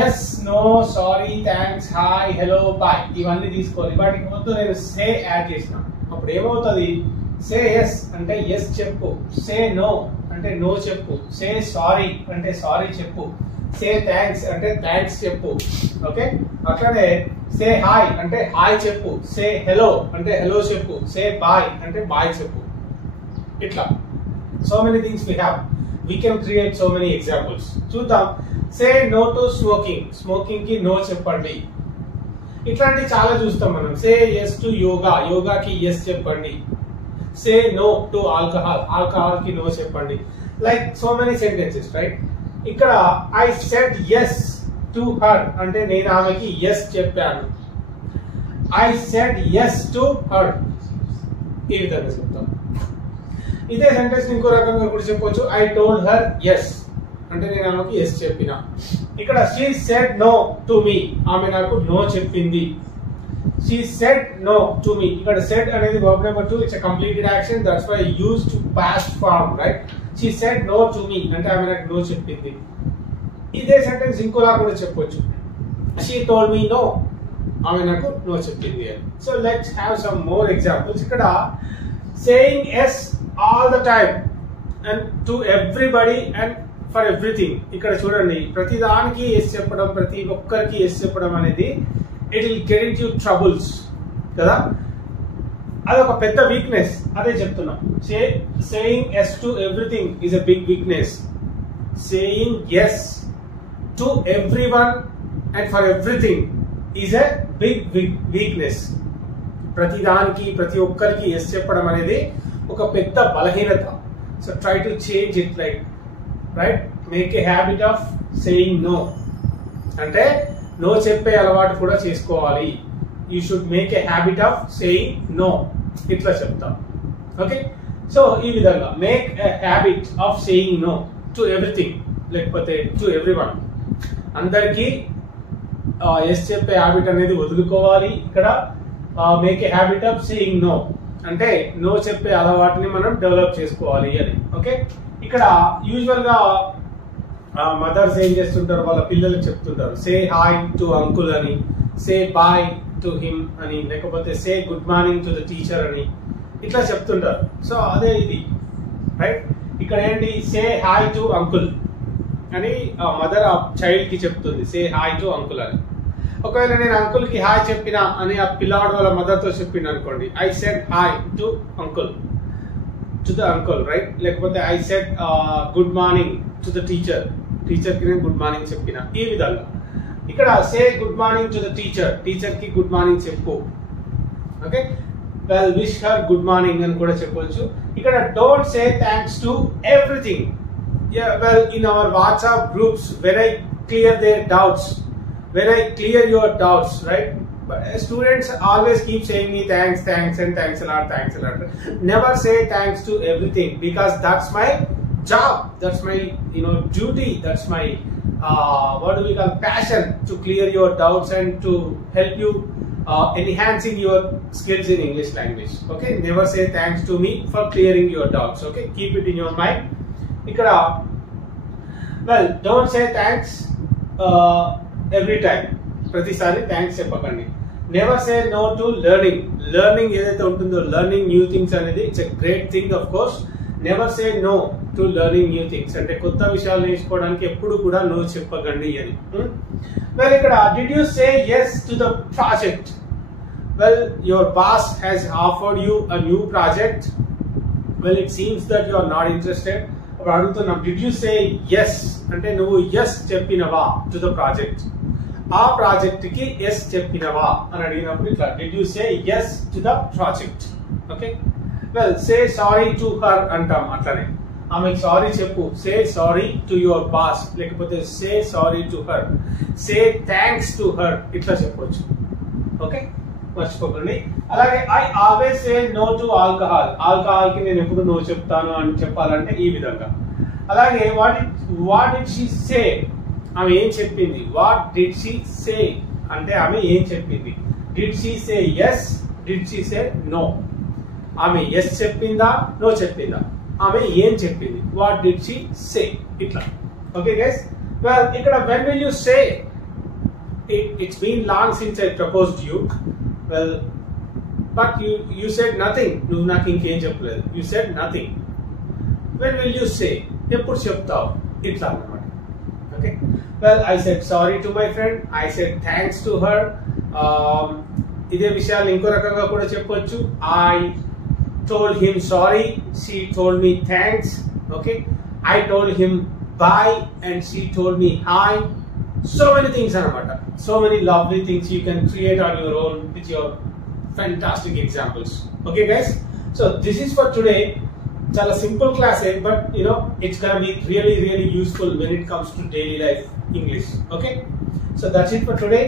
Yes, no, sorry, thanks, hi, hello, bye ఇవన్నీ తీసుకోవాలి. వాటికి ముందు నేను సే యాడ్ చేసిన. అప్పుడు ఏమవుతుంది? సే ఎస్ అంటే ఎస్ చెప్పు, సే నో అంటే నో చెప్పు, సే సారీ అంటే సారీ చెప్పు, సే థ్యాంక్స్ అంటే థ్యాంక్స్ చెప్పు. ఓకే, అట్లానే సే హాయ్ అంటే హాయ్ చెప్పు, సే హలో అంటే హలో చెప్పు, సే బాయ్ అంటే బాయ్ చెప్పు. ఇట్లా so many things we have. We can create so many examples. చూద్దాం. Say no to smoking, smoking కి నో చెప్పండి. ఇట్లాంటి చాలా చూస్తాం మనం. సే ఎస్ టు యోగా, యోగాకి ఎస్ చెప్పండి. Say no to alcohol, alcohol కి నో చెప్పండి. Like so many sentences, right? ఇక్కడ I said yes to her అంటే నేను ఆమెకి ఎస్ చెప్పాను. I said yes to her, ఈ విధంగా చెప్తాం. ఇదే సెంటెన్స్ ఇంకో రకంగా కూడా చెప్పొచ్చు. ఐ టోల్డ్ హర్ ఎస్ అంటే నేను ఆమెకి ఎస్ చెప్పిన. ఇక్కడ she said no to me, ఆమె నాకు నో చెప్పింది. She said no to me, ఇక్కడ సెడ్ అనేది verb number 2, it's a completed action, that's why used past form, right? She said no to me అంటే ఆమె నాకు నో చెప్పింది. ఇదే సెంటెన్స్ ఇంకోలా కూడా చెప్పొచ్చు. షీ టోల్డ్ మీ నో, ఆమె నాకు నో చెప్పింది అని. So let's have some more examples. ఇక్కడ saying yes all the time and to everybody and for everything. ఇక్కడ చూడండి, ప్రతి దానికి ఎస్ చెప్పడం, ప్రతి ఒక్కరికి ఎస్ చెప్పడం అనేది it will get into troubles కదా. అదొక పెద్ద వీక్నెస్. అదే చెప్తున్నా. saying yes to everything is a big weakness. saying yes to everyone and for everything is a big weakness. ప్రతి దానికి ప్రతి ఒక్కరికి ఎస్ చెప్పడం అనేది ఒక పెద్ద బలహీనత. So try to change it, like right, make a habit of saying no. అంటే నో చెప్పే అలవాటు కూడా చేసుకోవాలి. You should make a habit of saying no, ఇట్లా చెప్తాం. ఓకే, సో ఈ విధంగా make a habit of saying no to everything, లేకపోతే టు ఎవ్రీవన్. అందరికీ ఎస్ చెప్పే హ్యాబిట్ అనేది వదులుకోవాలి. ఇక్కడ make a habit of saying no అంటే నో చెప్పే అలవాటుని మనం డెవలప్ చేసుకోవాలి అని. ఓకే, ఇక్కడ యూజువల్ గా మదర్స్ ఏం చేస్తుంటారు, వాళ్ళ పిల్లలకు చెప్తుంటారు సే హాయ్ టు అంకుల్ అని, సే బాయ్ టు హిమ్ అని, లేకపోతే సే good morning to the teacher అని ఇట్లా చెప్తుంటారు. సో అదే ఇది, రైట్? ఇక్కడ ఏంటి, సే హాయ్ టు అంకుల్ అని మదర్ ఆ చైల్డ్ కి చెప్తుంది, సే హాయ్ టు అంకుల్ అని. ఒకవేళ నేను అంకుల్ కి హాయ్ చెప్పిన అని ఆ పిల్లాడు వాళ్ళ మదర్ తో చెప్పింది అనుకోండి, I said hi to uncle, to the uncle, right? లేకపోతే I said good morning to the teacher, teacher కి నేను గుడ్ మార్నింగ్ చెప్పిన. ఈ విధంగా ఇక్కడ say good morning to the teacher, teacher కి గుడ్ మార్నింగ్ చెప్పు. Okay, well wish her good morning అని కూడా చెప్పొచ్చు. ఇక్కడ don't say thanks to everything. Well in our WhatsApp groups, when I clear your doubts, right? But students always keep saying me thanks and thanks a lot. Never say thanks to everything, because that's my job, that's my duty, that's my what do we call, passion, to clear your doubts and to help you enhancing your skills in English language. Okay, never say thanks to me for clearing your doubts. Okay, keep it in your mind. Ikkada, well, don't say thanks every time, ప్రతిసారి thanks చెప్పకండి. Never say no to learning. Learning ఏదైతే ఉంటుందో, learning new things అనేది it's a great thing of course. Never say no to learning new things అంటే కొత్త విషయాలు నేర్చుకోవడానికి ఎప్పుడు కూడా నో చెప్పకండి అని. వెల్, ఇక్కడ did you say yes to the project? Well, your boss has offered you a new project. Well, it seems that you are not interested. ఇప్పుడు అడుగుతున్నాం, డిడ్ యూ సే ఎస్ అంటే నువ్వు ఎస్ చెప్పినవా to the project, ఆ project కి yes చెప్పినవా అని అడిగినప్పుడు ఇట్లా, did you say yes to the project. Okay, well, say sorry to her అంటాం. అట్లానే ఆమెకి సారీ చెప్పు, say sorry to your boss, లేకపోతే say sorry to her, say thanks to her, ఇట్లా చెప్పొచ్చు. ఓకే, మర్చిపోకండి. అలాగే I always say no to alcohol. Alcohol కి నేను ఎప్పుడు నో చెప్తాను అని చెప్పాలంటే ఈ విధంగా. అలాగే వాట్ డిడ్ షీ సే, ఆమె ఏం చెప్పింది. వాట్ డిడ్ షీ సే అంటే ఆమె ఏం చెప్పింది. Did she say yes, did she say no. ఆమె ఎస్ చెప్పిందా, నో చెప్పిందా, ఆమె ఏం చెప్పింది. వాట్ డిడ్ షీ సే, ఇట్లా. ఓకే గైస్, వెల్, ఇక్కడ when will you say it's been long since I proposed you. Well, but you said nothing. నువ్వు నాకు ఇంకేం చెప్పలేదు. You said nothing. When will you say? ఎప్పుడు చెప్తావు? ఇట్లా అన్నమాట. Okay. Well, I said sorry to my friend. I said thanks to her. ఇదే విషయాలు ఇంకో రకంగా కూడా చెప్పొచ్చు. I told him sorry. She told me thanks. Okay. I told him bye and she told me hi. So many things anamata. So many lovely things you can create on your own with your fantastic examples. Okay guys, so this is for today. Chala simple class but you know it's gonna be really useful when it comes to daily life English. Okay, so that's it for today.